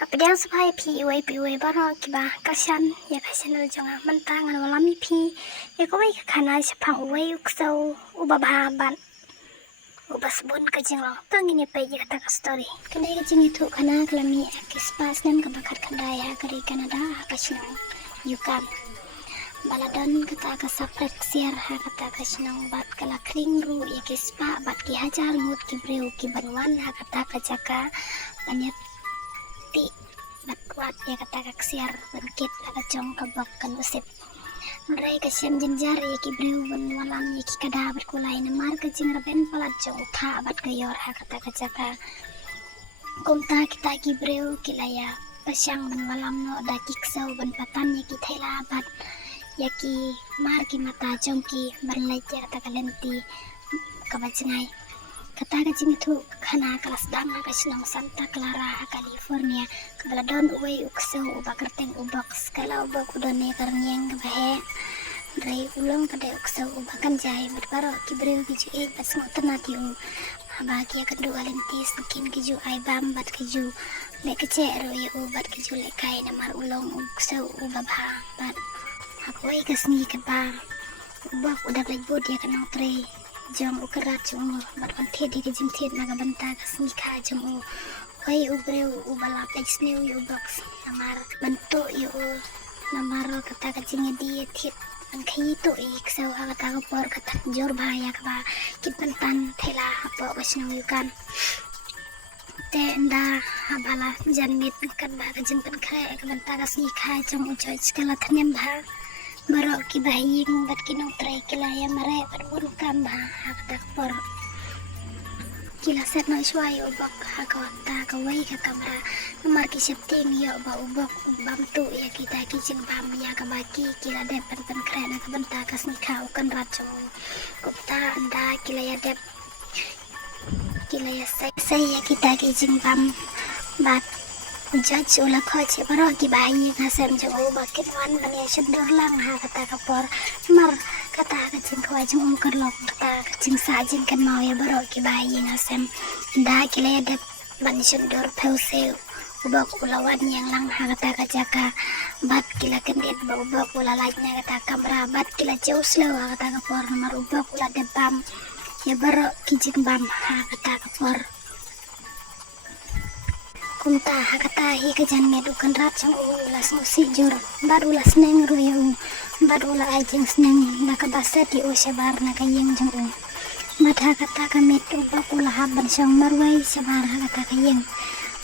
Apedang supaya piwe baro kiba kashan ya kashan ul jonga mentang an walami pi ya ko wai kana sepang uwe uksau ubaba ban ubasbun kajing long tangini pe ya kata story kendai kajing itu kana kelami kispas dan kebakat kendai ha kari Kanada kashan yukan baladon kata kasapret siar ha kata kashan bat kala kringru ya kispa bat ki hajar mut ki breu ki banwan ha kata kajaka banyak ti batwat ya kata kaksiar bangkit kata jong kabak kan usip Merai kasyam jenjar ya ki breu ban walam ya ki kada berkulai namar kajing raben palat jong tha bat kayor ha kata kajaka kumta kita ki breu kilaya pasyang ban walam no da kiksau ban patan ya ki thela bat ya ki mar ki mata jong ki berlai ya kata kalenti kabajengai kata kajing itu kana kelas dang kasinong Santa Clara California kebeladon uwe uksau ubak kerteng ubak skala ubak udone karniang kebahe dari ulang pada uksau ubakan jai berbaro kibreu kiju pas ngoten tiu bahagia kedua lentis mungkin kiju ai bam bat kiju le kece ro ya ubat kiju le kai namar ulong uksau ubabha bat aku kasni keba ubak udah lebut ya kenang tre jom ukerat jom batkan tiad di kejim tiad naga banta kasni ka jom wai ubreu ubala page new yu box namar bentuk yu namar kata kajingnya di tiad an kai to iksau kata kapor kata jor bahaya kaba kipentan thela apa kasno yu kan te nda habala janmit kan ba kajing pen kre banta kasni ka jom ujoy skala thanem bha barok ki bahing bat kinong tray kilaya mare berburu kamba hakta por kila set no isway ubak hakawata kawai ka kamera nomor ki setting yo ba ubak bam tu ya kita kijing bam ya kabaki kila dep pen krena ka banta kasni kau kan rajo kupta anda kilaya dep kilaya sai ya kita kijing bam bat judge ulah coach baro ki bayi ngasem jeng bakit wan bani sendor lang ha kata kapor mar kata kacing kawajung kerlok kata kacing sajin kan mau ya baro ki bayi ngasem da kile ada bani sendor pause ubak ulawan yang lang ha kata kajaka bat kila kendit ba ubak ula lajnya kata kamera bat kila jauh slow ha kata kapor mar ubak ula debam ya baro kijing bam ha kata kapor kumta hakata hi kajan medu kan rat sang ulas musi jur bar ulas neng royo bar ula ajeng sneng naka basa di usabar naka yeng jang mat hakata kamet ubak ula haban sang marwai sabar hakata kayeng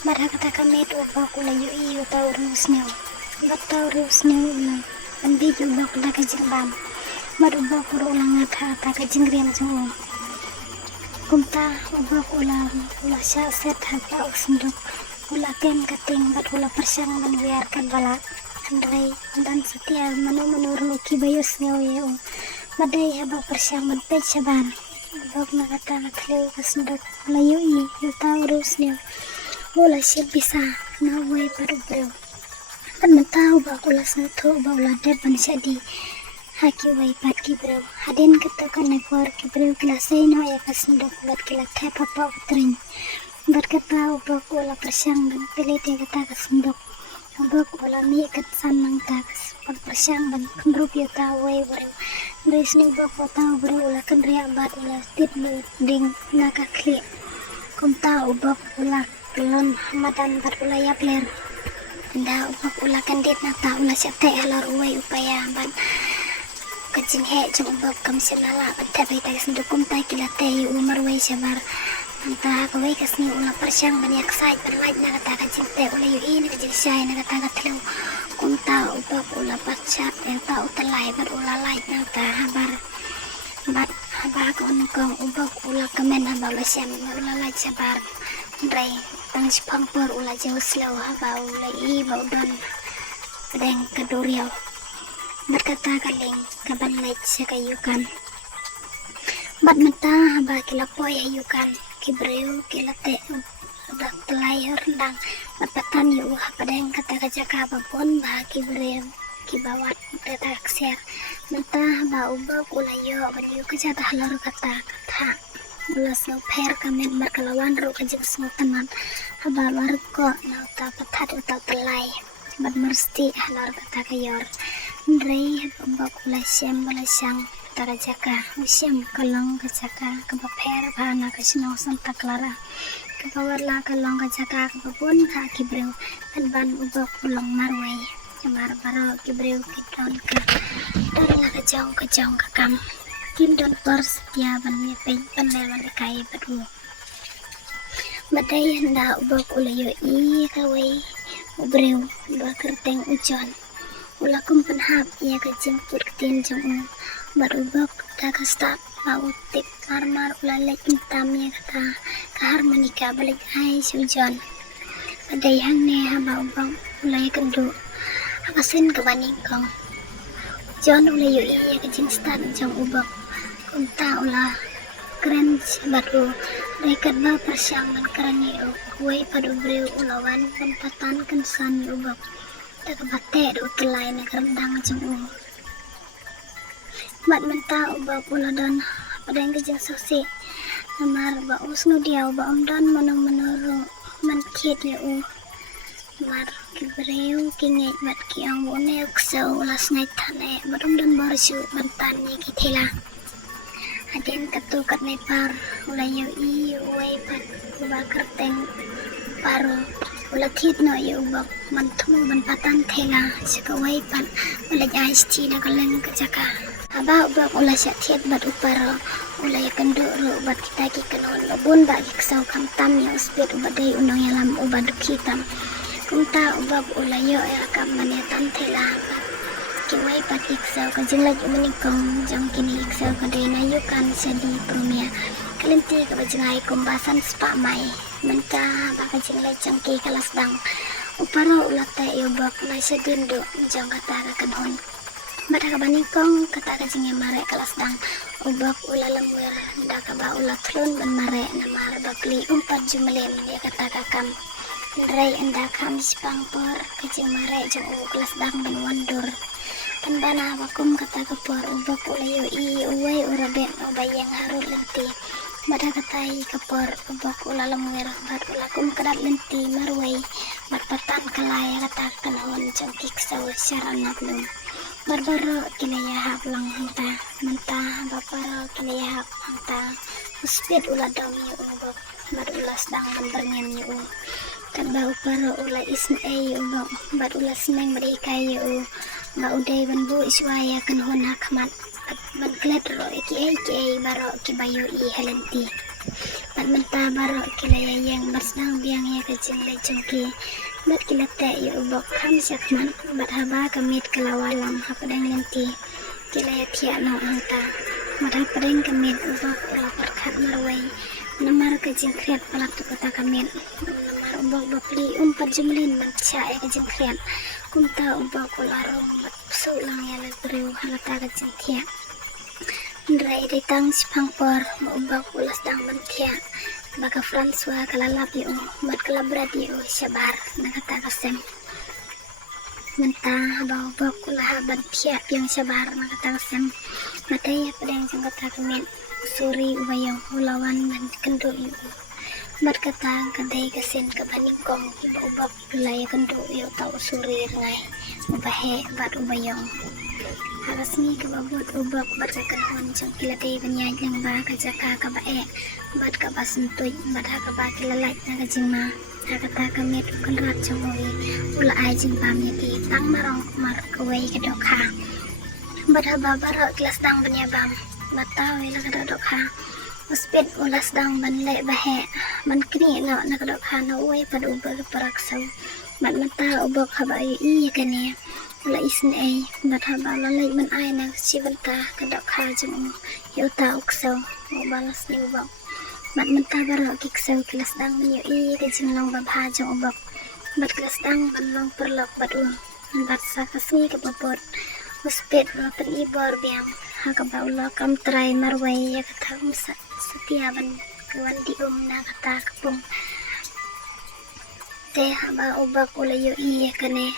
mat hakata kamet ubak ula yu taurus new bat taurus new andi ubak ula kajing bam mat ubak ula ngat hakata kajing riam jang kumta ubak ula sya set hakata usnduk ula ken kating bat ula persang menbiarkan bala andrai dan setia menurun ki bayus nyaw madai haba persang menpej saban bab nagata ngatleu kasndok layu yu taurus nyaw ula siap bisa nawe baru kan tahu ba ula santo ba ula depan sadi haki wai pat ki bro haden katakan nekor ki bro kelasai no ya kasndok bat kila tepa pa utring berkata ubak ula persyang dan pilih dia kata kesendok ubak ula mi kat sanang takas persyang dan kendrup ya tawe baru dari sini ubak tahu baru ula kendria bat ula tip ding naka klik kumta ubak ula kelon hamadan bat ula ya player nda ubak ula kandit nata ula sete halor uwe upaya bat kecing he jeng ubak kam selala tapi tak sendok kumta kilate yu umar wei sabar entah kawai kasni ula persyang banyak sai berlaj na kata kajing te ula yu ini kajing syai na kata katlu kumta ubak ula pacat yang tau telai bar ula laj na kata habar kong ubak ula kemen haba ula syam ula laj sabar ndrai tang sipang por ula jauh slow haba ula i baudon kedeng keduriau berkata kaling kaban laj sakayukan bat mata haba kilapoy ayukan kibreu kilate udah telayar rendang mapatan yu padang kata kajaka babon bah kibreu kibawat redaksiar mentah ba ubah kulayo ban yu kajata halor kata ulas no per kamen markalawan ro kajing sno tanan habal war ko na ta pathat uta telai bat mersti halar kata kayor ndrei bak ulasem ulasang tara jaka usiam kalong kajaka kaba per bana kasno santa clara kawarla kalong kajaka kabun ka kibreu kan ban ubak ulong marwai mar baro kibreu kidon ka dan la kajong kakam kindon pers dia ban me pe ban le ban kai badu badai handa ubak ulayo I kawai ubreu bakerteng ujon ulakum penhap ia kajing put ketin jong baru ubak tak stop mau tik marmar ulalek intam ya kata ke harmonika balik ai sujon badai hang ne haba ubak ulai kendu akasin ke banikong John ulayo iya kajing start jong ubak kunta ulah keren baru rekat ba persiangan kerani kuai padu breu ulawan penpatan kensan ubak tak bate do telai na kerendang jong bat menta ubak uladon padang kajing sosi namar ba usno dia ba omdan menurung menkit ya mar kibreu kinge bat ki ang one ukso ulas ngai thane badum dan barsu bantan ni kithela aden katukat ne par ulayo I uai pat ba kerteng paru ulathit no yu bak manthum banpatan thela sikawai pat ulaj ice na kaleng kajaka aba ubak ulasya thiet bat uparo ulay kendo ro bat kita ki kanon babun ba kiksau kam tam ya uspet ubadai unang yalam ubaduk hitam kumta ubab ulayo ya kam manetan thela kiwai pat iksau kajing lagi menikong jang kini iksau kadai na yukan sedi prumia kalinti kabajingai kumbasan spa mai menta baka jing lai jangki kelas dang uparo ulata yobak na sedindo jang kata kanhon bada kabanikong kata kajing mare kelas dang ubak ulalamwir daka ba ulatlun ban mare na mare bakli umpat jumlem dia kata kakam Ndrai anda kam sipangpor kajing mare jang kelas dang ban wandur kan bana wakum kata kapor ubak ulayo I uwai uraben ubayang harul lenti bada katai kapor ubak ulalamwir bat ulakum kadat lenti marwai batpatan kalaya kata kanhon jang kiksau syarana belum barbaro kinaya hap lang hanta manta baparo kinaya hap hanta uspet uladam yu ubak bat ulas dang bernyam yu kan bau paro ula isn ubak bat ulas neng berikai yu ba uday ban bu iswaya kanhon hakmat ban klet ro iki baro kibayo I halenti bat menta baro kilaya yang basnang biang ya kajing le jengki bat kilate yu ubak ham sakman bat haba kamit kalawalam hapadang lenti kilaya tia no angta bat hapadang kamit ubak ula perkat marwai namar kajing kriat palak tu kata kamit namar ubak bapli umpat jumlin manca ya kajing kriat kumta ubak ularong bat sulang ya lebreu halata kajing tia Ndrai ditang sipangpor ubak ulas dang mantia baka François kalalap yu bat kalabrat yu sabar nakata kasem menta ba ubak ulah bantia yang sabar nakata kasem mataya padang jang kata kemen suri ubayong ulawan ban kendo yu bat kata kadai kasen kabaningkong iba ubak ulay kendo yu tau suri ngai ubahe bat ubayong Halasmi kababot ubak bat kakanhon jang kilatay banyag lang ba kajaka kabae bat kabasuntoy bat hakaba kilalait na kajingma hakata kamit kanrat jang uwi ula ay jing pamiti tang marong kumar kaway kadokha bat hababaro kilas dang banyabam bat taway lang kadokha uspit ulas dang banle bahe man kini no nakadokha na uwi padubag paraksaw bat mata ubak habayo iya kaniya ula isn bat haba lalay man ay na sibanta kadokha jang yuta uksaw balas ni ubak bat menta baro kiksaw kilas dang banyo I kajing long babha jang ubak bat kilas dang ban long perlok bat bat sakasmi kababot uspit lapan ibor biang hakaba ula kam try marway ya kata setia ban kawan di na kata kapung te haba ubak ulayo I kane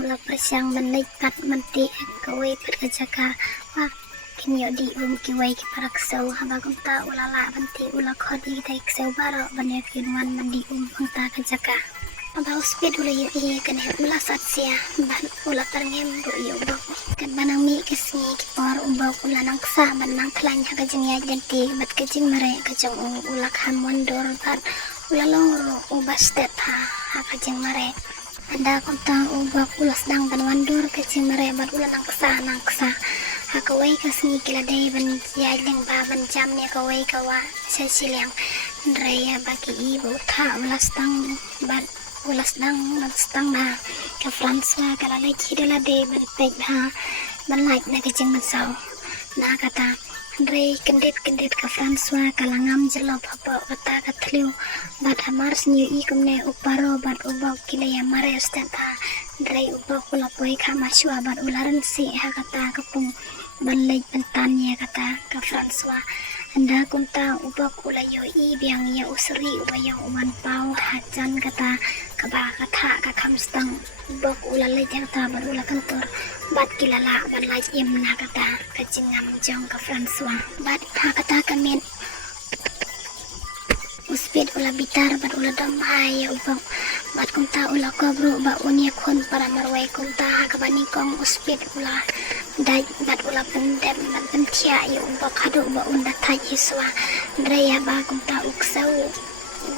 ula persiang ban pat manti kawai pat kajaka kinyo di kiway ki paraksaw habang ta ulala banti ula khodi tai ksaw baro banyak kinwan mandi hangta kajaka aba speed ula yo kan ula satsia ban ula tarngem bu yo bok kan banang mi kisni ki por ubok ula nang ksa ban nang klan ha kajing ya janti bat kajing mare kajong ula kham mondor bat ula long ubas step ha kajing mare anda konta ubok ula sedang ban wandur kajing mare bat ula nang ksa hakawai kasni kila day ban yadling ba ban jam ne kawai kawa sa silang raya baki ibu tha ulas dang na ka Franswa kala lai kidala day ban pek ha ban like na kajing ban saw na kata Ray kendet ka Franswa kala ngam jelop hapa kata katliu bat hamar sni ikumne uparo bat ubok kila ya mare stenta Ray ubok ula poi kama shua bat ularan si ha kata kapung banlay pantanya kata ka Franswa anda kunta ubok ulayo biang ya usri ubayang uman pau hajan kata kaba kata ka kamstang ubok ulalay kata ban ula kantor bat kilala banlay na kata kajingam jong ka Franswa bat ha kata kamen uspid ula bitar bat ula damai ya ubok bat kunta ula kobro ba unya kon para marway kunta kabani kong uspid ula dai bat ula pendem ban pentia ya ubok hadu ba unda thai iswa draya ba kunta uksau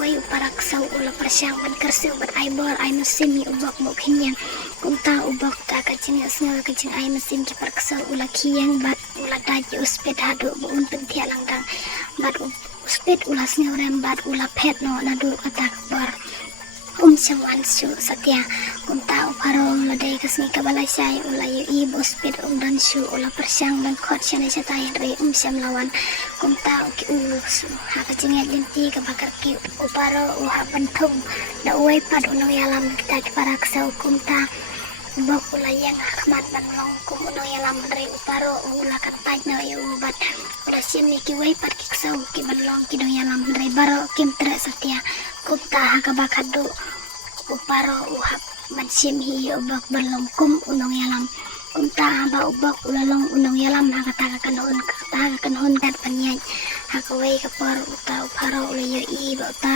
way para ksau ula persyang ban kersu bat aibor ai musim ya ubok mo kinyang kunta ubok ta kajing asngal kajing ai musim ki perksau ula kiyang bat ula dai uspid hadu ba un pentia langdang bat uspid ula snyorem bat ula pet no nadu kata kabar semwan su satya kunta uparo ladai kasni kabalai sai ula yu ibu uspid dan su ula persyang dan khot syane satai re sem lawan kunta ki su ha kajinga linti kabakar ki uparo uha pentung da uai pad uno yalam kita ki paraksa kunta bok ula yang akhmat ban long kum uno yalam re uparo ula katai no yu bat ula sim ni ki wai pad ki ksau ki ban long ki no yalam re baro kim tre satya kunta ha kabakadu uparo uhap ban sim hi ubak ban long kum unong yalam kunta ba ubak ulalong unong yalam ha kata kan hon kat panyai ha kawai kapor uta uparo ulayo ba uta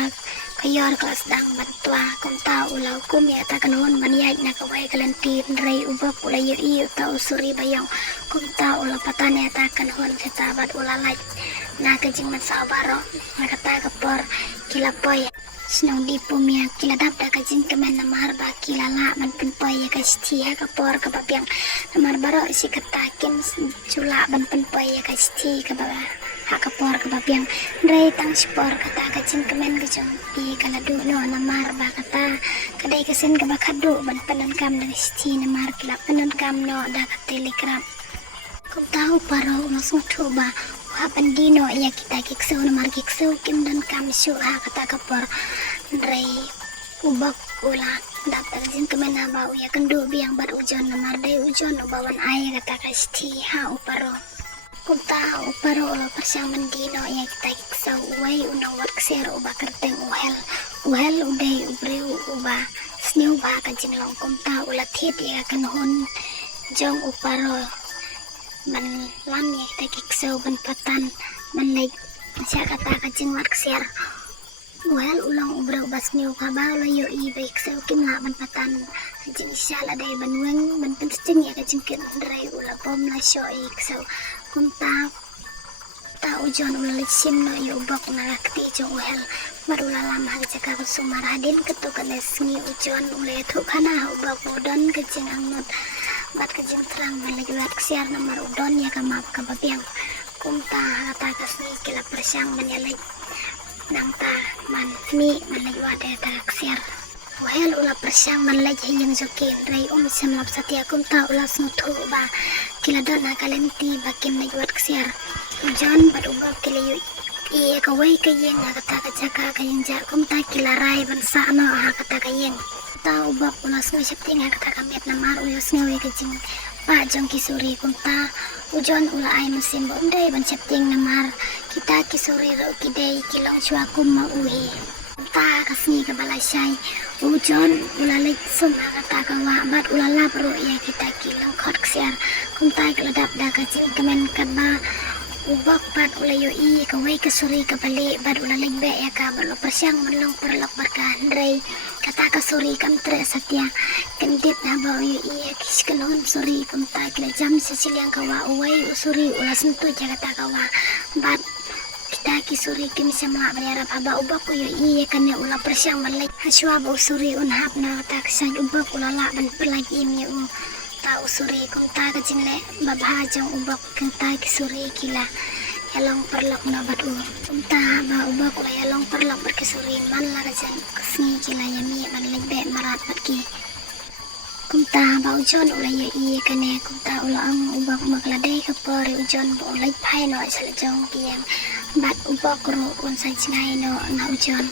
kayor kelas dang bantua kunta ulau kum ya ta kan hon banyai na kawai kalanti rei ubak ulayo uta usuri bayong kunta ula patane ta kan hon kata bat ulalai na kajing man sabaro ha kata kapor kilapoy Sinong di pumia kila dapda kajing kemen namar ba kilala man penpoy ya kasti ya kapor kababyang namar baro si katakim cula ban penpoy ya kasti kababa ha kapor kababyang rei tang spor kata kajing kemen kajong di kaladu no namar ba kata kadai kasen kabakadu ban penon kam da kasti namar kila penon kam no da telegram kum tahu paro langsung coba hapan dino ya kita kiksau namar kiksau kim dan kam su ha kata kapor rei ubak ula dapat jin kemana bau ya kendu biang bar ujon namar dai ujon ubawan air kata kasti ha uparo kunta uparo ula persyang mendino ya kita kiksau uai unang wat ksir uba kerteng uhel udai ubreu uba sniu ba kajin long kunta ula thit ya kan hon jong uparo man lam ya kita kiksau ban patan man lek sia kata kajing wat ksir uhel ulang ubreu bas niu kabau la yo i baik sau kim la ban patan kajing sala dai ban weng ban penting ya kajing kin drai ula bom la sho i ksau kunta ta ujon ula sim no yo bak na lakti jo uhel marula lam ha jaka sumar hadin ketu kanes ni ujon ula thu khana ubak udon kajing angnot bat kajing terang ban lagi wat ksiar nomor udon ya kamap kababyang kunta kata kasni kila persyang banyalai nang ta man mi man lagi wada ta ksiar uhel ula persyang man lagi yang jokin rei semlap satya kunta ula snutu ba kila dona kalenti bakim lagi wat ksiar ujon bat ubak kila yu iya kawai kayeng kata kajaka kayeng jar kunta kila rai ban sa no ha kata kayeng ta ubak ula snu septing kata kamet namar uyos ngawe kajing pa jong kisuri kunta ujon ula ai musim bondai ban septing namar kita kisuri ro kidai kilong chua kum ma uhi ta kasni ka balai sai Ujon ulalay sumha kata kawa bat ulala bro ya kita kilang khot ksiar kum tai keladap da ka cing kemen kaba ubak bat ulayo I ka wai ka suri ka bali bat ulalay be ya ka balo persyang menlong perlok barkan rei kata ka suri kam tre satya kendit na ba uyo I kis kanon suri kum tai kila jam sisilyang kawa uwai usuri ulasentu ja kata kawa bat kita kisuri kim sama berharap haba ubak uyo I kane ula persyang malai haswa ba usuri unhap na ta kasag ubak ulala ban perlagi im ya ta usuri kum ta ka jingle babha jong ubak kang ta kisuri kila yalong perlok na batu kum ta ba ubak ula yalong perlok berkisuri man la ka jang kasni kila yami man legbe marat batki kum ta ba ujon ula ya I kane kum ta ula ang ubak magladai ka por ujon ba ulai phai no sala jong kiyang bat ubak ro un sa jingai no na ujon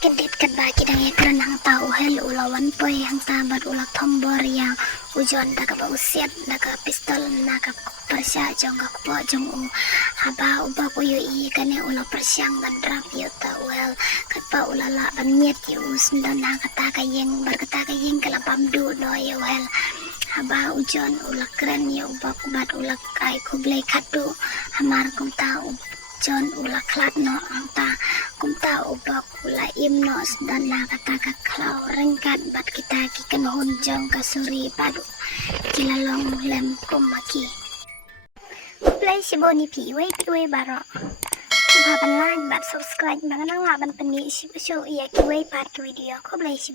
kedit kadba kidang ekran hang tau hel ulawan poy hang tabat ulak tombor yang ujon daga ba usiat daga pistol naga persya jong ga po jong u haba ubak uyo I kane ula persyang ban drap yo ta wel katpa ulala ban miet yo sundan na kata kayeng berkata kayeng kala pamdu no yo wel haba ujon ulak keren yo ubak bat ulak kai kublai katu hamar kum ta John ula klat no angta kumta ubak ula imno dan na kata kaklau rengkat bat kita kikan hunjong kasuri padu kilalong lem kumaki play si boni piwe baro baban like bat subscribe bangan laban pendi si show iya kiwe part video ko play si